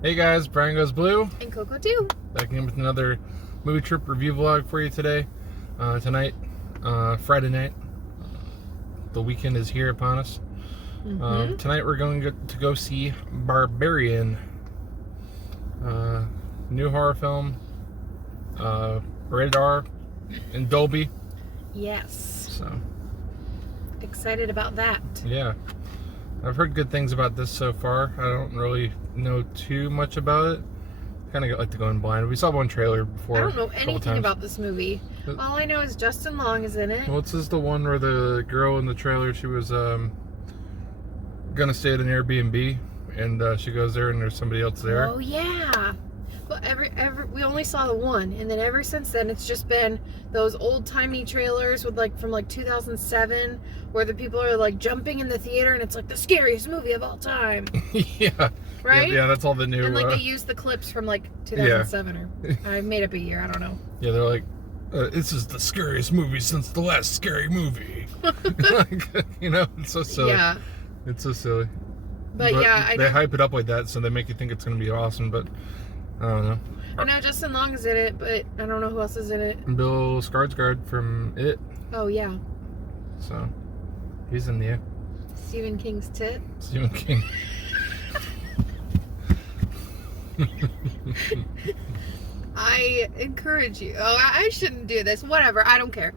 Hey guys, Brian Goes Blue. And Coco too. Back in with another movie trip review vlog for you today. Tonight, Friday night. The weekend is here upon us. Tonight we're going to go see Barbarian. New horror film. Rated R in Dolby. Yes. So Excited about that. yeah. I've heard good things about this so far. I don't really know too much about it. Kind of like to go in blind. We saw one trailer before. I don't know anything about this movie. All I know is Justin Long is in it. Well, this is the one where the girl in the trailer, she was gonna stay at an Airbnb, and she goes there and there's somebody else there. Oh yeah. Well, we only saw the one, and then ever since then it's just been those old-timey trailers with from 2007, where the people are jumping in the theater, and it's like the scariest movie of all time. Yeah. Right? Yeah, that's all the new. And they use the clips from 2007 or I made up a year. I don't know. Yeah, they're like, this is the scariest movie since the last scary movie. It's so silly. Yeah. It's so silly. But yeah, they hype it up like that, so they make you think it's gonna be awesome, but. I don't know. I know Justin Long is in it, but I don't know who else is in it. Bill Skarsgård from It. Oh, yeah. So, he's in the Stephen King's tit. Stephen King. I encourage you. Oh, I shouldn't do this. Whatever. I don't care.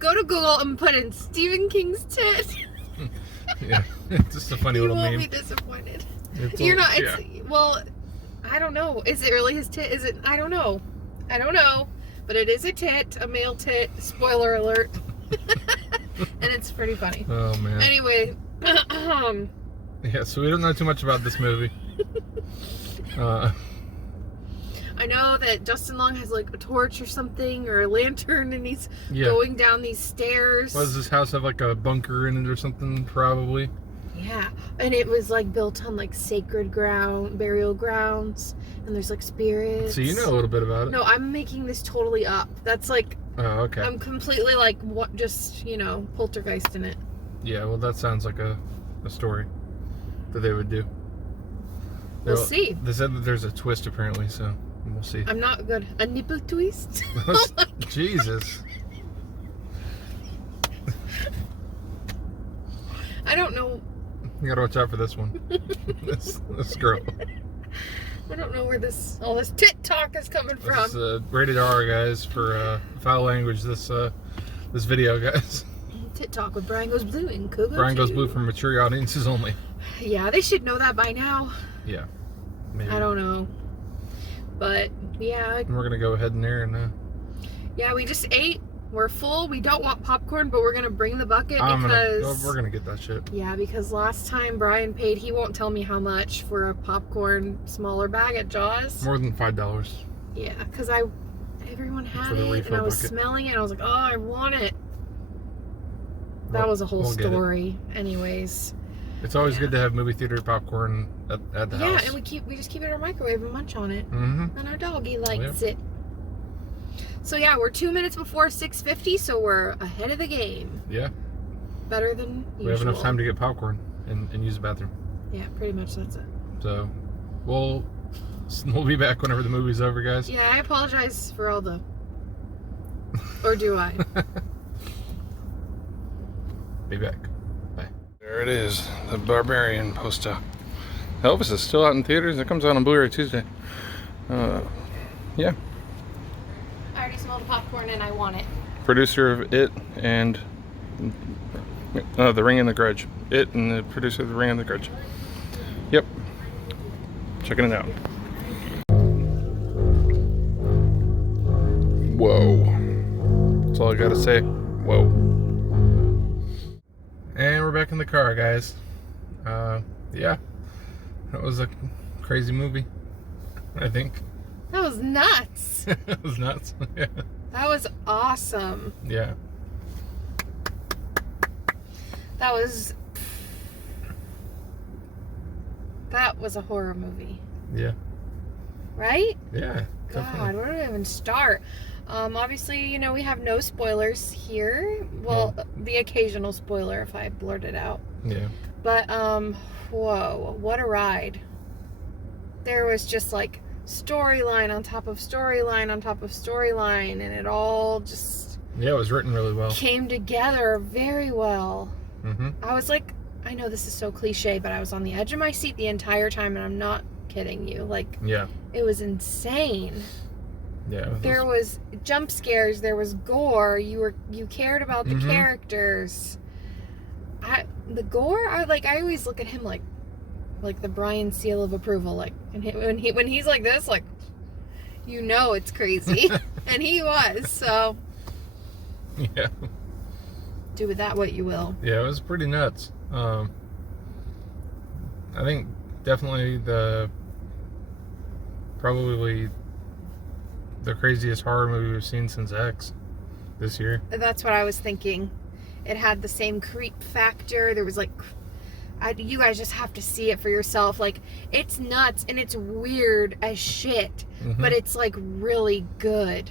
Go to Google and put in Stephen King's tit. Yeah. It's just a funny little meme. You won't be disappointed. Yeah. Well, I don't know. Is it really his tit? Is it? I don't know. But it is a tit, a male tit. Spoiler alert. And it's pretty funny. Oh, man. Anyway. Yeah, so we don't know too much about this movie. I know that Justin Long has a torch or something, or a lantern, and he's going down these stairs. Does this house have a bunker in it or something? Probably. Yeah, and it was built on sacred ground, burial grounds, and there's spirits. So you know a little bit about it. No, I'm making this totally up. That's Oh, okay. I'm completely what just poltergeist in it. Yeah, well that sounds like a story that they would do. We'll see. They said that there's a twist apparently, so we'll see. I'm not good. A nipple twist? Jesus. I don't know. You gotta watch out for this one. this girl. I don't know where all this tit talk is coming from. This is rated R, guys, for foul language. This video, guys. Tit talk with Brian Goes Blue and Coco. Brian Goes Blue for mature audiences only. Yeah, they should know that by now. Yeah, maybe. I don't know, but yeah. And we're gonna go ahead in there and. Yeah, we just ate. We're full. We don't want popcorn, but we're gonna bring the bucket because we're gonna get that shit. Yeah, because last time Brian paid, he won't tell me how much for a popcorn smaller bag at Jaws. More than $5. Yeah, because everyone had For the it, and I was bucket. smelling it. And I was like, oh, I want it. That was a whole story. Anyways. It's always good to have movie theater popcorn at the house. Yeah, and we just keep it in our microwave and munch on it. Mm-hmm. And our doggy likes it. So yeah, we're 2 minutes before 6:50, so we're ahead of the game. Yeah. Better than usual. We have enough time to get popcorn and use the bathroom. Yeah, pretty much that's it. So, we'll be back whenever the movie's over, guys. Yeah, I apologize for all the... Or do I? Be back. Bye. There it is, the Barbarian poster. Elvis is still out in theaters. It comes out on Blu-ray Tuesday. Yeah. I already smelled the popcorn and I want it. Producer of It and The Ring and the Grudge. It and the producer of The Ring and the Grudge. Yep. Checking it out. Whoa. That's all I gotta say. Whoa. And we're back in the car, guys. Yeah. That was a crazy movie, I think. That was nuts. That was nuts. Yeah. That was awesome. Yeah. That was a horror movie. Yeah. Right? Yeah. God, Definitely. where do I even start? Obviously, we have no spoilers here. Well, the occasional spoiler if I blurt it out. Yeah. But, whoa, what a ride. there was just like storyline on top of storyline on top of storyline, and it all just it was written really well. Came together very well. Mm-hmm. I was like, I know this is so cliche, but I was on the edge of my seat the entire time, and I'm not kidding you. Like, yeah, it was insane. Yeah, there was jump scares, there was gore. You cared about the characters. The gore, I always look at him like the Brian seal of approval. Like, and when he's like this, like, you know it's crazy, and he was. So yeah, do with that what you will. Yeah, it was pretty nuts. I think definitely probably the craziest horror movie we've seen since X this year. That's what I was thinking. It had the same creep factor. There was like, you guys just have to see it for yourself. Like, it's nuts and it's weird as shit, but it's like really good.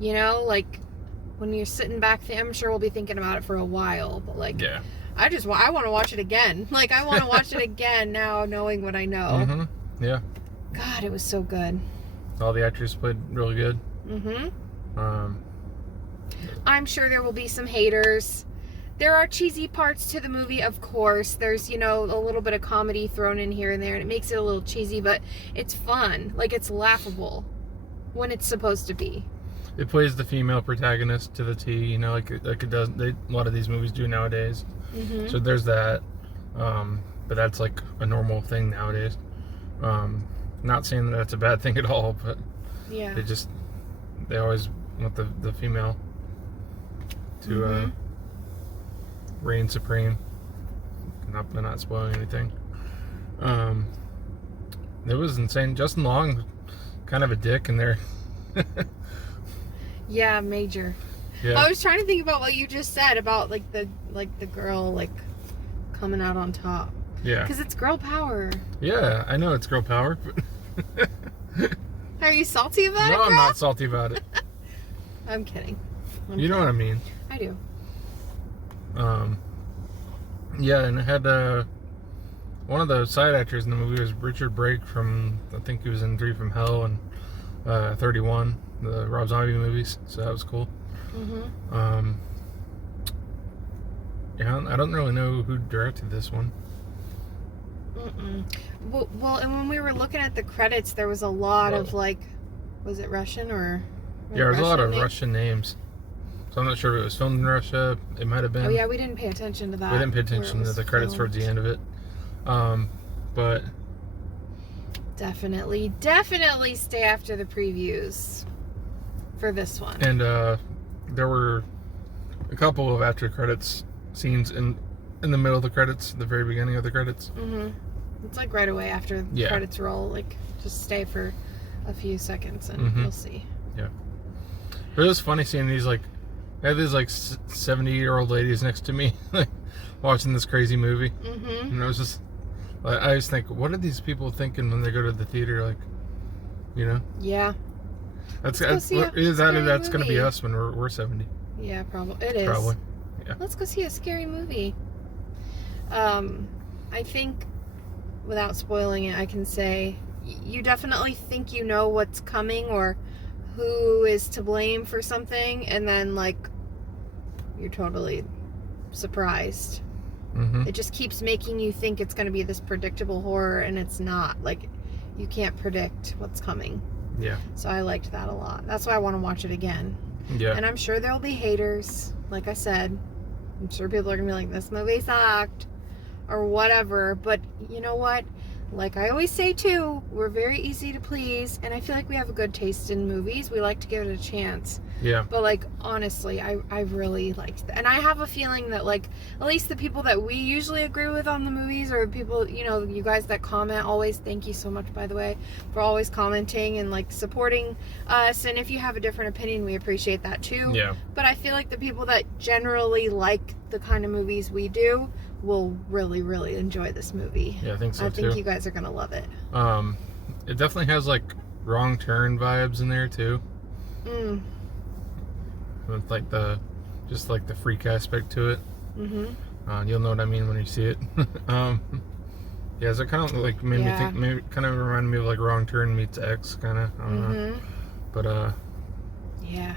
You know, like when you're sitting back there, I'm sure we'll be thinking about it for a while, but like, yeah, I want to watch it again. Like, I want to watch it again now, knowing what I know. Yeah. God, it was so good. All the actors played really good. I'm sure there will be some haters. There are cheesy parts to the movie, of course. There's, you know, a little bit of comedy thrown in here and there, and it makes it a little cheesy, but it's fun. Like, it's laughable when it's supposed to be. It plays the female protagonist to the T, you know, like it does. A lot of these movies do nowadays. So there's that. But that's like a normal thing nowadays. Not saying that that's a bad thing at all, but yeah, they always want the female to reign supreme. Not spoiling anything. It was insane. Justin Long, kind of a dick in there. Yeah, major. Yeah. I was trying to think about what you just said about like the girl like coming out on top. Yeah. Because it's girl power. Yeah, I know it's girl power, but Are you salty about it, no, girl? I'm not salty about it. I'm kidding. You know what I mean. I do. Yeah, and it had one of the side actors in the movie was Richard Brake from, I think he was in 3 from Hell and 31, the Rob Zombie movies, so that was cool. Yeah, I don't really know who directed this one. Well, and when we were looking at the credits, there was a lot of like, was it Russian or? Yeah, there was a lot of Russian names. So I'm not sure if it was filmed in Russia. It might have been. Oh yeah, we didn't pay attention to that. We didn't pay attention to the credits towards the end of it. But definitely stay after the previews for this one. And there were a couple of after credits scenes in the middle of the credits, the very beginning of the credits. It's like right away after the credits roll. Like, just stay for a few seconds and you'll see. Yeah. But it was funny seeing these like, I had these like 70-year-old ladies next to me, like watching this crazy movie. And it was just, I just think, what are these people thinking when they go to the theater? Like, you know? Yeah. That's going to be us when we're 70. Yeah, probably. It is. Probably. Yeah. Let's go see a scary movie. I think, without spoiling it, I can say you definitely think you know what's coming or who is to blame for something, and then like you're totally surprised. It just keeps making you think it's going to be this predictable horror, and it's not. Like, you can't predict what's coming. Yeah. So I liked that a lot. That's why I want to watch it again. Yeah. And I'm sure there'll be haters. Like I said, I'm sure people are going to be like, this movie sucked or whatever. But you know what? Like I always say too, we're very easy to please, and I feel like we have a good taste in movies. We like to give it a chance. Yeah. But like, honestly, I really liked that. And I have a feeling that like, at least the people that we usually agree with on the movies, or people, you know, you guys that comment always, thank you so much, by the way, for always commenting and like supporting us. And if you have a different opinion, we appreciate that too. Yeah. But I feel like the people that generally like the kind of movies we do will really, really enjoy this movie. Yeah, I think so too. I think you guys are gonna love it. It definitely has like Wrong Turn vibes in there too. With like the freak aspect to it. You'll know what I mean when you see it. Yeah, so it kind of like made me think, maybe kind of reminded me of like Wrong Turn meets X, kind of. I don't know. But yeah,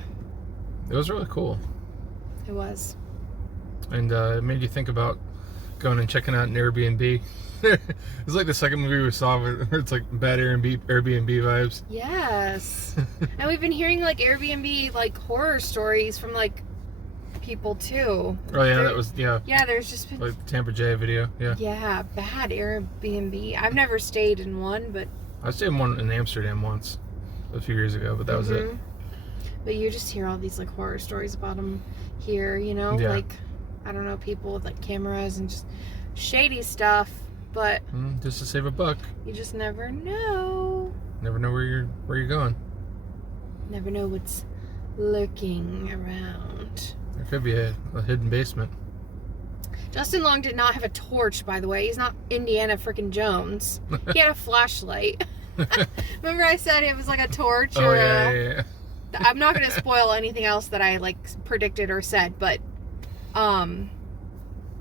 it was really cool. it was. And it made you think about going and checking out an Airbnb. It's like the second movie we saw where it's like bad Airbnb vibes. Yes. And we've been hearing like Airbnb like horror stories from like people too. Oh yeah, that was Yeah, there's just been like the Tampa J video. Yeah. Yeah, bad Airbnb. I've never stayed in one, but I stayed in one in Amsterdam once a few years ago, but that was it. But you just hear all these like horror stories about them here, you know, like I don't know, people with like cameras and just shady stuff. But just to save a buck. You just never know. Never know where you're going. Never know what's lurking around. There could be a hidden basement. Justin Long did not have a torch, by the way. He's not Indiana freaking Jones. He had a flashlight. Remember I said it was like a torch? Oh, yeah. I'm not going to spoil anything else that I like predicted or said, but I'm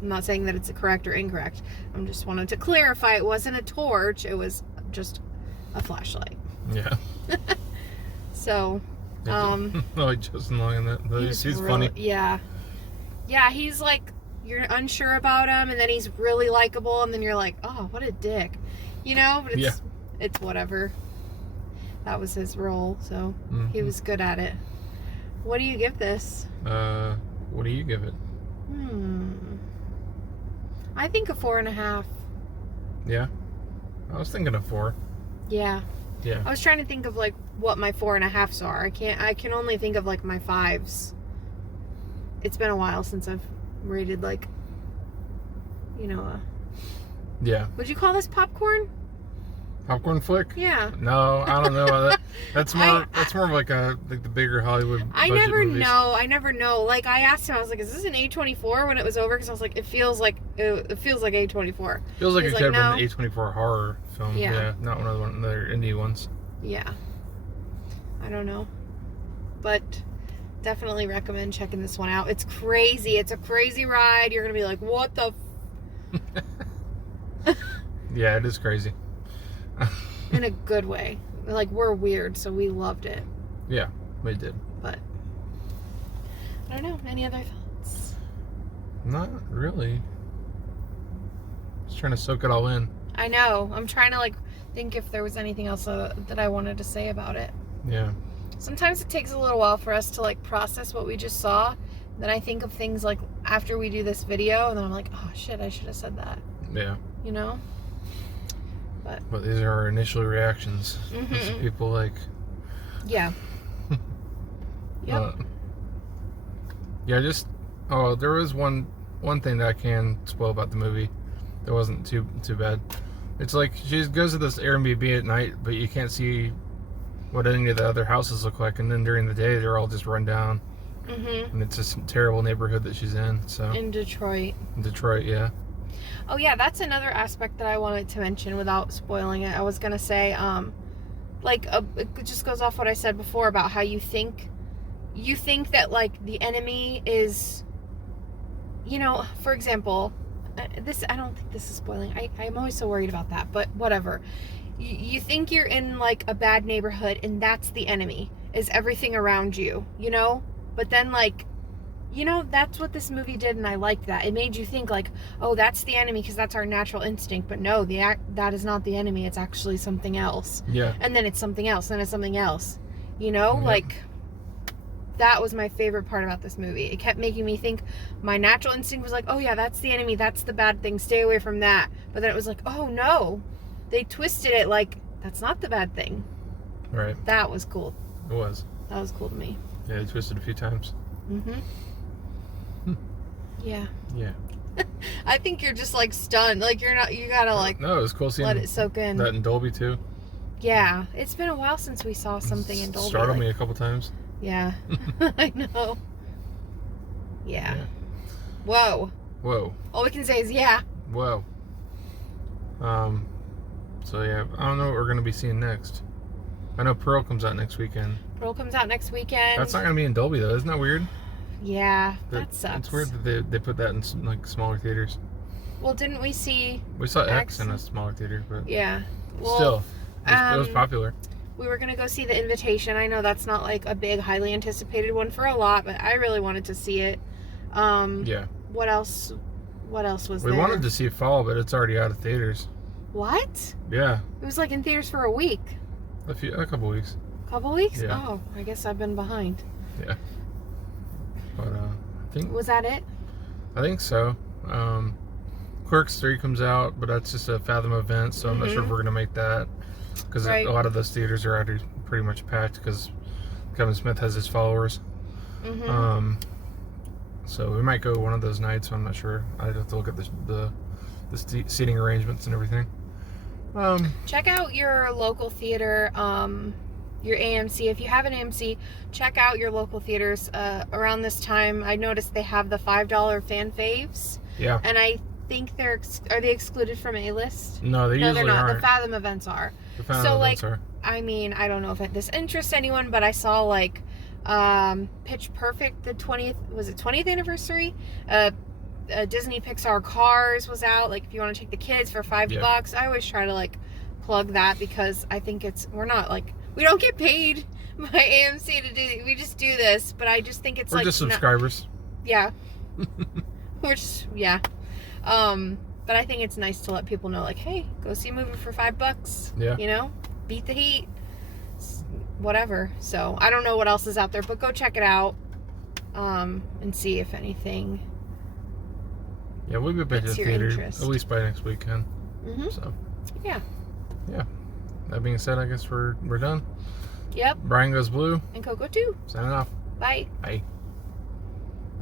not saying that it's correct or incorrect. I'm just wanted to clarify it wasn't a torch. It was just a flashlight. Yeah. So, I like Justin Long in that. He's really funny. Yeah. Yeah, he's like, you're unsure about him, and then he's really likable, and then you're like, oh, what a dick. You know? But it's whatever. That was his role, so he was good at it. What do you give this? What do you give it? I think a 4.5. Yeah? I was thinking of 4. Yeah. Yeah. I was trying to think of like what my 4.5s are. I can only think of like my 5s. It's been a while since I've rated like, you know, yeah. Would you call this popcorn? Popcorn flick? Yeah. No, I don't know. That's more of like the bigger Hollywood budget I never movies. know. Like I asked him, I was like, "Is this an A24?" when it was over, because I was like, it feels like A24. Feels like it could have no. been an A24 horror film. Yeah, not one of their indie ones. Yeah. I don't know, but definitely recommend checking this one out. It's crazy. It's a crazy ride. You're gonna be like, "What the?" Yeah, it is crazy. In a good way. Like, we're weird, so we loved it. Yeah, we did. But I don't know. Any other thoughts? Not really. Just trying to soak it all in. I know. I'm trying to like think if there was anything else that I wanted to say about it. Yeah. Sometimes it takes a little while for us to like process what we just saw. Then I think of things like after we do this video, and then I'm like, oh shit, I should have said that. Yeah. You know? But these are our initial reactions. People like. Yeah. Yep. Yeah, there was one thing that I can spoil about the movie that wasn't too bad. It's like she goes to this Airbnb at night, but you can't see what any of the other houses look like, and then during the day they're all just run down. And it's just a terrible neighborhood that she's in. So in Detroit. Yeah. Oh yeah, that's another aspect that I wanted to mention without spoiling it. I was gonna say, it just goes off what I said before about how you think that like the enemy is, you know, for example, I don't think this is spoiling. I'm always so worried about that, but whatever. You think you're in like a bad neighborhood, and that's the enemy, is everything around you, you know? But then like, you know, that's what this movie did, and I liked that. It made you think like, oh, that's the enemy because that's our natural instinct. But no, that is not the enemy. It's actually something else. Yeah. And then it's something else, and it's something else. You know, like, that was my favorite part about this movie. It kept making me think. My natural instinct was like, oh yeah, that's the enemy. That's the bad thing. Stay away from that. But then it was like, oh no. They twisted it like, that's not the bad thing. Right. That was cool. It was. That was cool to me. Yeah, they twisted a few times. Yeah. Yeah. I think you're just like stunned. Like you gotta like. No, it was cool seeing let it soak in. That in Dolby too. Yeah, it's been a while since we saw something in Dolby. Startled me a couple times. Yeah, I know. Yeah. Whoa. All we can say is yeah. Whoa. So yeah, I don't know what we're gonna be seeing next. I know Pearl comes out next weekend. That's not gonna be in Dolby though. Isn't that weird? Yeah, that sucks. It's weird that they put that in like smaller theaters. Well, didn't we see... We saw X in a smaller theater, but... Yeah. Well, still, it was popular. We were going to go see The Invitation. I know that's not like a big, highly anticipated one for a lot, but I really wanted to see it. Yeah. What else was there? We wanted to see Fall, but it's already out of theaters. What? Yeah. It was like in theaters for a week. A couple weeks. Couple weeks? Yeah. Oh, I guess I've been behind. Yeah. But I think... Was that it? I think so. Clerks 3 comes out, but that's just a Fathom event, so I'm not sure if we're going to make that. Because a lot of those theaters are already pretty much packed because Kevin Smith has his followers. So we might go one of those nights. I'm not sure. I'd have to look at the seating arrangements and everything. Check out your local theater, your AMC. If you have an AMC, check out your local theaters. Around this time, I noticed they have the $5 fan faves. Yeah. And I think are they excluded from A-list? No, they usually they're not. aren't. The Fathom events are. The Fathom events are. I mean, I don't know if this interests anyone, but I saw like Pitch Perfect, the 20th anniversary? Disney Pixar Cars was out. Like, if you want to take the kids for $5, I always try to like plug that because I think we don't get paid by AMC to do. We just do this, but I just think it's We're just subscribers. Yeah. But I think it's nice to let people know, like, hey, go see a movie for $5. Yeah. You know, beat the heat. Whatever. So I don't know what else is out there, but go check it out, and see if anything. Yeah, we'll be back to the theater interest. at least by next weekend. So. Yeah. Yeah. That being said, I guess we're done. Yep. Brian Goes Blue. And Coco too. Signing off. Bye. Bye.